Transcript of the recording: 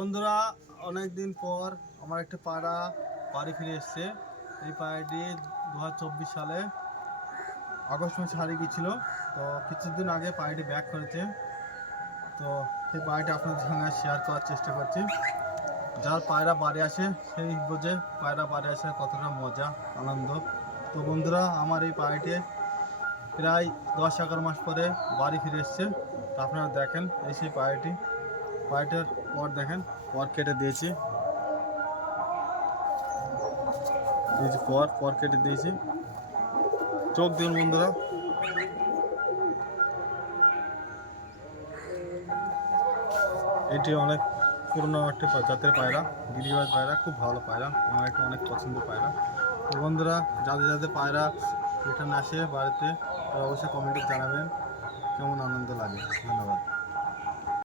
বন্ধুরা, অনেক দিন পর আমার একটা পায়রা বাড়ি ফিরে এসছে। এই পায়রাটি 2024 সালে আগস্ট মাসে হারিয়ে গিয়েছিল। তো কিছুদিন আগে পায়রাটি ব্যাক করেছে। তো সেই পায়রাটি আপনাদের সঙ্গে শেয়ার করার চেষ্টা করছি। যার পায়রা বাড়ি আসে সেই বোঝে পায়রা বাড়ি আসে কতটা মজা আনন্দ। তো বন্ধুরা, আমার এই পায়রাটি প্রায় 10-11 মাস পরে বাড়ি ফিরে এসছে। তো আপনারা দেখেন, এই সেই পায়রাটার পর দেখেন, পর কেটে দিয়েছি। এই যে পর কেটে দিয়েছি, চোখ দিন বন্ধুরা। এটি অনেক পুরনো একটা জাতের পায়রা, গিরিবাজ পায়রা, খুব ভালো পায়রা, আমার একটা অনেক পছন্দের পায়রা। তো বন্ধুরা, যাদের যাদের পায়রা রিটার্ন আসে বাড়িতে, অবশ্যই কমেন্টে জানাবেন কেমন আনন্দ লাগে। ধন্যবাদ।